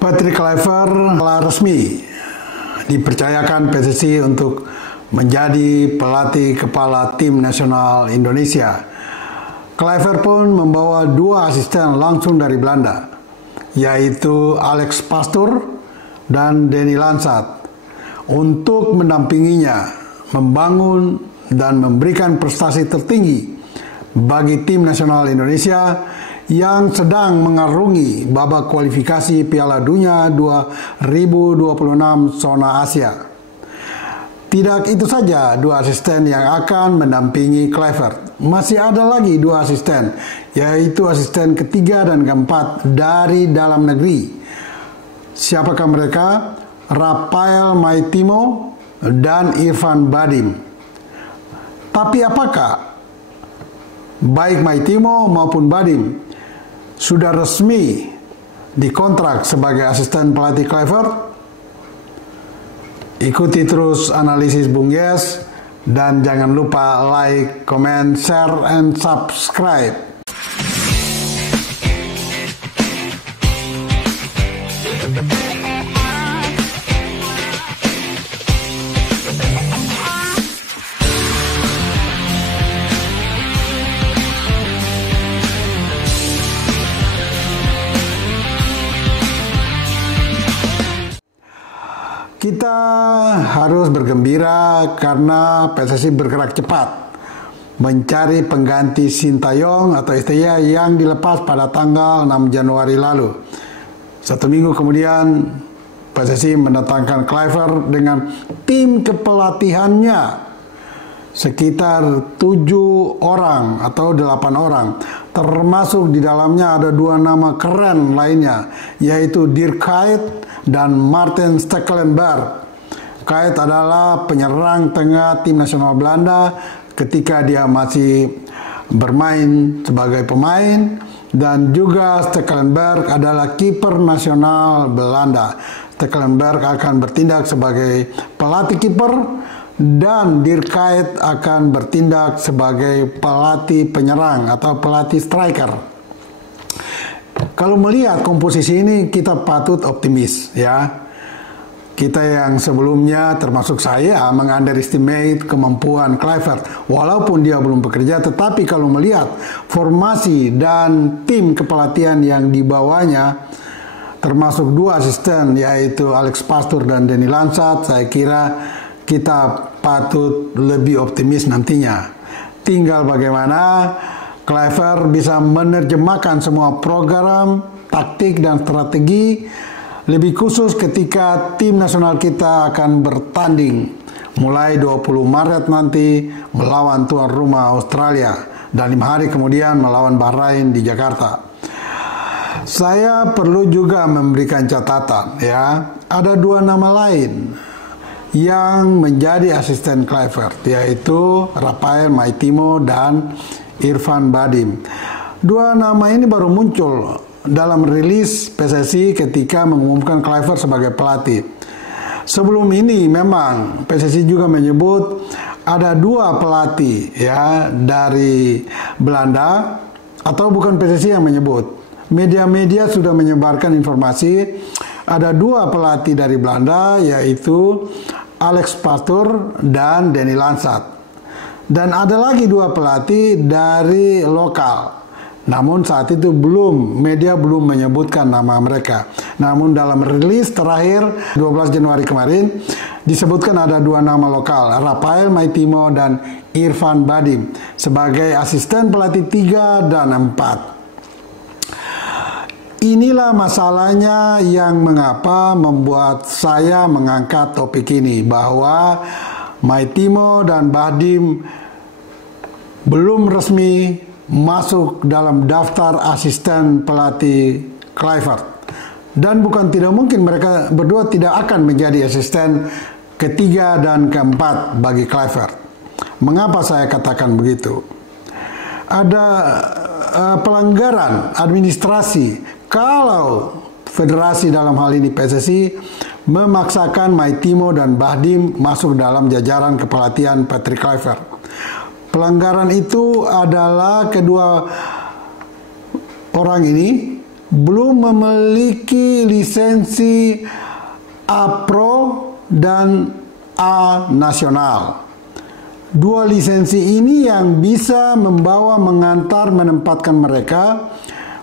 Patrick Kluivert telah resmi dipercayakan PSSI untuk menjadi pelatih kepala tim nasional Indonesia. Kluivert pun membawa 2 asisten langsung dari Belanda, yaitu Alex Pastoor dan Denny Lansat, untuk mendampinginya membangun dan memberikan prestasi tertinggi bagi tim nasional Indonesia yang sedang mengarungi babak kualifikasi Piala Dunia 2026 zona Asia. Tidak itu saja 2 asisten yang akan mendampingi Kluivert. Masih ada lagi 2 asisten, yaitu asisten ketiga dan keempat dari dalam negeri. Siapakah mereka? Rafael Maitimo dan Irfan Bahdim. Tapi apakah baik Maitimo maupun Bahdim sudah resmi dikontrak sebagai asisten pelatih Kluivert? Ikuti terus analisis Bung Yes, dan jangan lupa like, comment, share, and subscribe. Kita harus bergembira karena PSSI bergerak cepat mencari pengganti Sintayong atau Istia yang dilepas pada tanggal 6 Januari lalu. 1 minggu kemudian PSSI mendatangkan Kluivert dengan tim kepelatihannya sekitar 7 orang atau 8 orang, termasuk di dalamnya ada 2 nama keren lainnya, yaitu Dirk Kuyt dan Maarten Stekelenburg. Kuyt adalah penyerang tengah tim nasional Belanda ketika dia masih bermain sebagai pemain, dan juga Stekelenburg adalah kiper nasional Belanda. Stekelenburg akan bertindak sebagai pelatih kiper dan Dirk Kuyt akan bertindak sebagai pelatih penyerang atau pelatih striker. Kalau melihat komposisi ini, kita patut optimis ya. Kita yang sebelumnya termasuk saya mengunderestimate kemampuan Kluivert walaupun dia belum bekerja, tetapi kalau melihat formasi dan tim kepelatihan yang dibawanya, termasuk 2 asisten yaitu Alex Pastoor dan Denny Lansat, saya kira kita patut lebih optimis nantinya. Tinggal bagaimana Kluivert bisa menerjemahkan semua program, taktik, dan strategi, lebih khusus ketika tim nasional kita akan bertanding mulai 20 Maret nanti melawan tuan rumah Australia dan 5 hari kemudian melawan Bahrain di Jakarta. Saya perlu juga memberikan catatan ya, ada 2 nama lain yang menjadi asisten Kluivert, yaitu Rafael Maitimo dan Irfan Bahdim. 2 nama ini baru muncul dalam rilis PSSI ketika mengumumkan Kluivert sebagai pelatih. Sebelum ini memang PSSI juga menyebut ada 2 pelatih ya dari Belanda, atau bukan PSSI yang menyebut. Media-media sudah menyebarkan informasi ada 2 pelatih dari Belanda, yaitu Alex Pastoor dan Denny Lansat. Dan ada lagi 2 pelatih dari lokal. Namun saat itu media belum menyebutkan nama mereka. Namun dalam rilis terakhir 12 Januari kemarin disebutkan ada 2 nama lokal, Rafael Maitimo dan Irfan Bahdim sebagai asisten pelatih 3 dan 4. Inilah masalahnya yang mengapa membuat saya mengangkat topik ini, bahwa Maitimo dan Bahdim belum resmi masuk dalam daftar asisten pelatih Kluivert. Dan bukan tidak mungkin mereka berdua tidak akan menjadi asisten ketiga dan keempat bagi Kluivert. Mengapa saya katakan begitu? Ada pelanggaran administrasi kalau federasi, dalam hal ini PSSI, memaksakan Maitimo dan Bahdim masuk dalam jajaran kepelatihan Patrick Kluivert. Pelanggaran itu adalah kedua orang ini belum memiliki lisensi A Pro dan A Nasional. Dua lisensi ini yang bisa membawa, mengantar, menempatkan mereka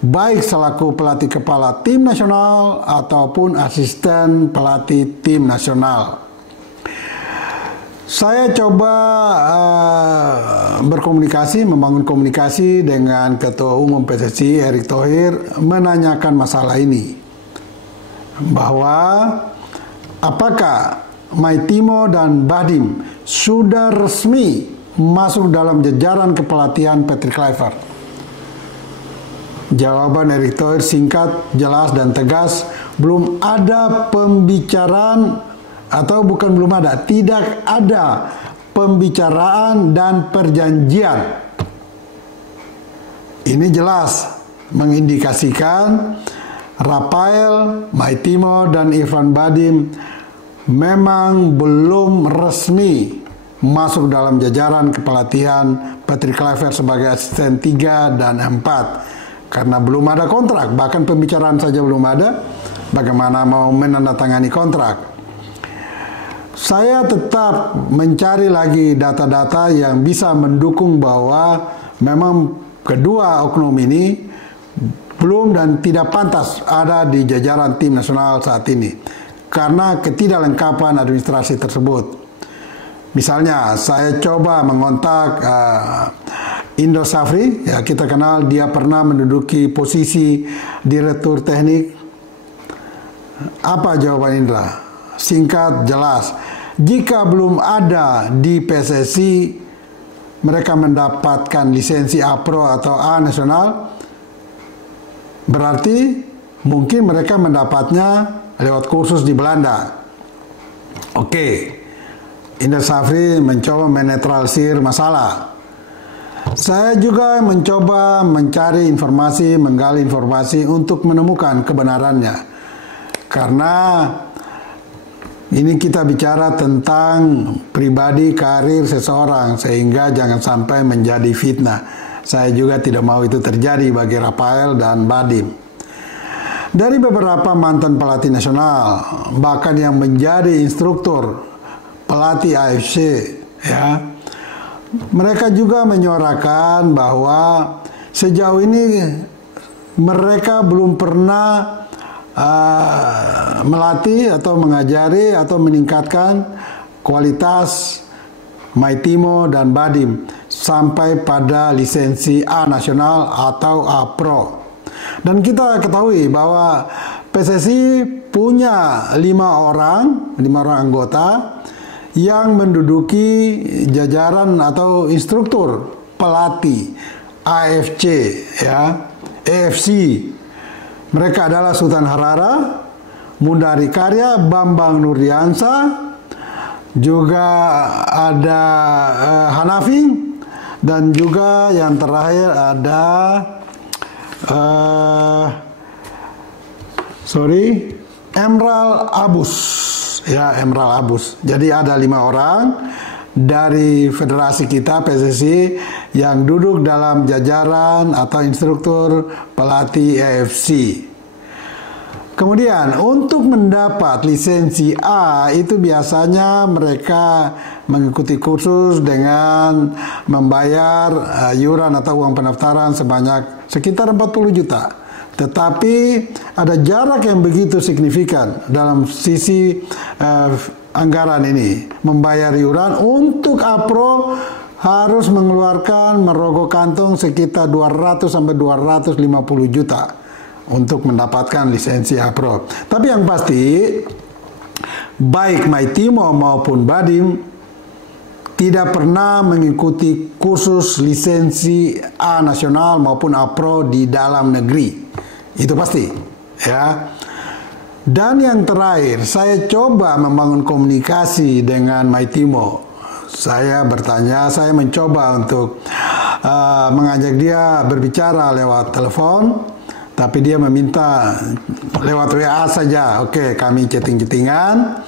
baik selaku pelatih kepala tim nasional ataupun asisten pelatih tim nasional. Saya coba berkomunikasi, membangun komunikasi dengan Ketua Umum PSSI Erick Thohir, menanyakan masalah ini, bahwa apakah Maitimo dan Bahdim sudah resmi masuk dalam jajaran kepelatihan Patrick Kluivert. Jawaban Erick Thohir singkat, jelas, dan tegas. Belum ada pembicaraan, atau bukan belum ada, tidak ada pembicaraan dan perjanjian. Ini jelas mengindikasikan Rafael, Maitimo, dan Irfan Bahdim memang belum resmi masuk dalam jajaran kepelatihan Patrick Kluivert sebagai asisten 3 dan 4. Karena belum ada kontrak, bahkan pembicaraan saja belum ada, bagaimana mau menandatangani kontrak. Saya tetap mencari lagi data-data yang bisa mendukung bahwa memang kedua oknum ini belum dan tidak pantas ada di jajaran tim nasional saat ini karena ketidaklengkapan administrasi tersebut. Misalnya, saya coba mengontak Indra Safri, ya kita kenal, dia pernah menduduki posisi direktur teknik. Apa jawaban Indra? Singkat, jelas. Jika belum ada di PSSI, mereka mendapatkan lisensi A Pro atau A Nasional, berarti mungkin mereka mendapatnya lewat kursus di Belanda. Oke. Indra Safri mencoba menetralisir masalah. Saya juga mencoba mencari informasi, menggali informasi untuk menemukan kebenarannya. Karena ini kita bicara tentang pribadi, karir seseorang, sehingga jangan sampai menjadi fitnah. Saya juga tidak mau itu terjadi bagi Rafael dan Bahdim. Dari beberapa mantan pelatih nasional, bahkan yang menjadi instruktur pelatih AFC, ya, mereka juga menyuarakan bahwa sejauh ini mereka belum pernah melatih atau mengajari atau meningkatkan kualitas Maitimo dan Bahdim sampai pada lisensi A Nasional atau A Pro. Dan kita ketahui bahwa PSSI punya 5 orang anggota yang menduduki jajaran atau instruktur pelatih AFC, ya, AFC. Mereka adalah Sultan Harara, Mundari Karya, Bambang Nurdiansa, juga ada Hanafi, dan juga yang terakhir ada Emral Abus. Ya, Emral Abus. Jadi ada 5 orang dari federasi kita PSSI yang duduk dalam jajaran atau instruktur pelatih AFC. Kemudian untuk mendapat lisensi A itu biasanya mereka mengikuti kursus dengan membayar iuran atau uang pendaftaran sebanyak sekitar 40 juta. Tetapi ada jarak yang begitu signifikan dalam sisi anggaran ini. Membayar iuran untuk A Pro harus mengeluarkan merogoh kantong sekitar 200 sampai 250 juta untuk mendapatkan lisensi A Pro. Tapi yang pasti baik Maitimo maupun Bahdim tidak pernah mengikuti kursus lisensi A Nasional maupun A Pro di dalam negeri. Itu pasti, ya. Dan yang terakhir, saya coba membangun komunikasi dengan Maitimo. Saya bertanya, saya mencoba untuk mengajak dia berbicara lewat telepon, tapi dia meminta lewat WA saja. Oke, kami chatting-chattingan.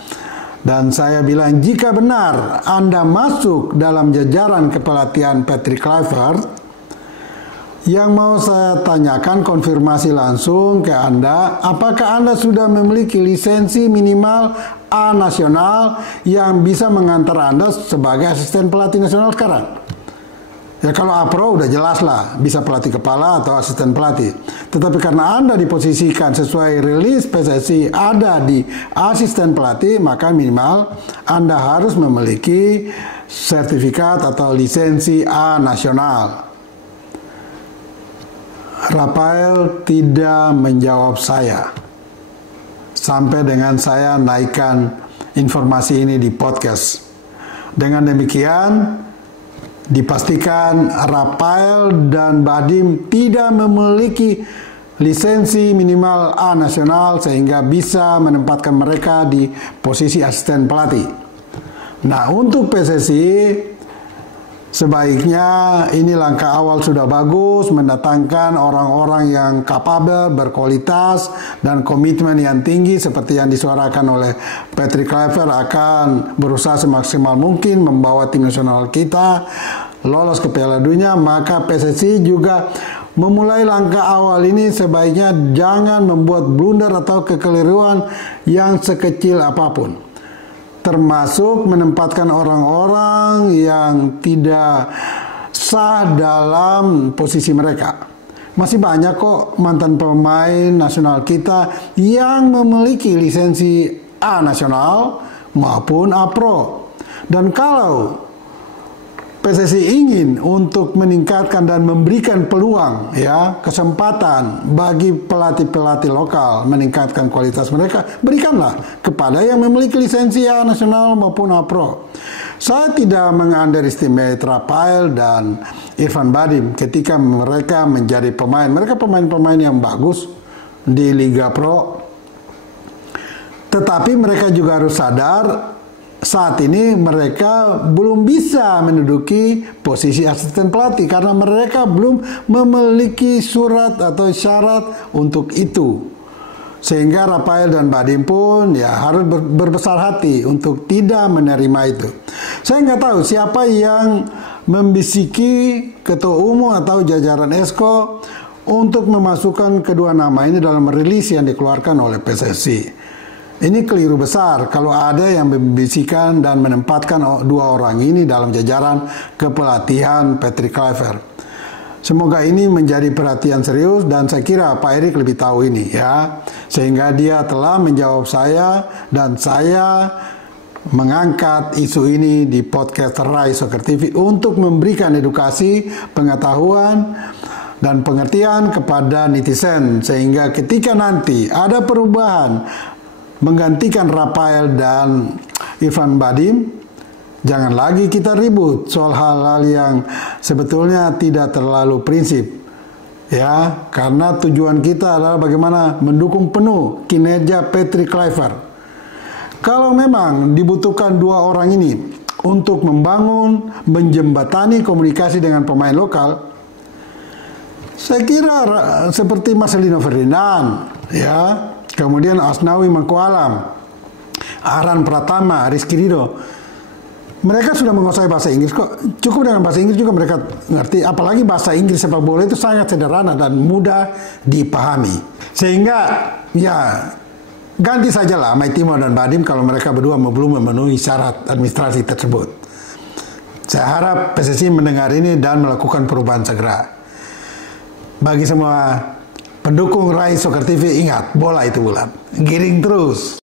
Dan saya bilang, jika benar Anda masuk dalam jajaran kepelatihan Patrick Kluivert, Yang mau saya tanyakan konfirmasi langsung ke Anda, apakah Anda sudah memiliki lisensi minimal A nasional yang bisa mengantar Anda sebagai asisten pelatih nasional sekarang? Ya kalau A-Pro udah jelas lah, bisa pelatih kepala atau asisten pelatih. Tetapi karena Anda diposisikan sesuai rilis PSSI ada di asisten pelatih, maka minimal Anda harus memiliki sertifikat atau lisensi A nasional. Rafael tidak menjawab saya sampai dengan saya naikkan informasi ini di podcast. Dengan demikian, dipastikan Rafael dan Badim tidak memiliki lisensi minimal A nasional sehingga bisa menempatkan mereka di posisi asisten pelatih. Nah, untuk PSSI sebaiknya ini langkah awal sudah bagus, mendatangkan orang-orang yang kapabel, berkualitas, dan komitmen yang tinggi seperti yang disuarakan oleh Patrick Kluivert akan berusaha semaksimal mungkin membawa tim nasional kita lolos ke Piala Dunia. Maka PSSI juga memulai langkah awal ini sebaiknya jangan membuat blunder atau kekeliruan yang sekecil apapun, termasuk menempatkan orang-orang yang tidak sah dalam posisi mereka. Masih banyak kok mantan pemain nasional kita yang memiliki lisensi A nasional maupun A-Pro. Dan kalau PSSI ingin untuk meningkatkan dan memberikan peluang, ya, kesempatan bagi pelatih-pelatih lokal meningkatkan kualitas mereka, berikanlah kepada yang memiliki lisensi A nasional maupun A-Pro. Saya tidak mengunderestimate Rafael dan Irfan Badim ketika mereka menjadi pemain. Mereka pemain-pemain yang bagus di Liga Pro. Tetapi mereka juga harus sadar saat ini mereka belum bisa menduduki posisi asisten pelatih karena mereka belum memiliki surat atau syarat untuk itu. Sehingga Rafael dan Badim pun ya harus berbesar hati untuk tidak menerima itu. Saya nggak tahu siapa yang membisiki ketua umum atau jajaran Esko untuk memasukkan kedua nama ini dalam rilis yang dikeluarkan oleh PSSI. Ini keliru besar kalau ada yang membisikkan dan menempatkan dua orang ini dalam jajaran kepelatihan Patrick Kluivert. Semoga ini menjadi perhatian serius dan saya kira Pak Erik lebih tahu ini ya. Sehingga dia telah menjawab saya dan saya mengangkat isu ini di podcast Rai Soccer TV untuk memberikan edukasi, pengetahuan, dan pengertian kepada netizen. Sehingga ketika nanti ada perubahan menggantikan Rafael dan Irfan Badim, jangan lagi kita ribut soal hal-hal yang sebetulnya tidak terlalu prinsip. Ya, karena tujuan kita adalah bagaimana mendukung penuh kinerja Patrick Kluivert. Kalau memang dibutuhkan dua orang ini untuk membangun, menjembatani komunikasi dengan pemain lokal, saya kira seperti Marcelino Ferdinand, ya, kemudian Asnawi Mangkualam, Aran Pratama, Rizky Ridho, mereka sudah menguasai bahasa Inggris kok. Cukup dengan bahasa Inggris juga mereka ngerti. Apalagi bahasa Inggris sepak bola itu sangat sederhana dan mudah dipahami. Sehingga ya ganti sajalah Maitimo dan Badim kalau mereka berdua belum memenuhi syarat administrasi tersebut. Saya harap PSSI mendengar ini dan melakukan perubahan segera. Bagi semua pendukung Rai Soccer TV, ingat, bola itu bulat. Giring terus.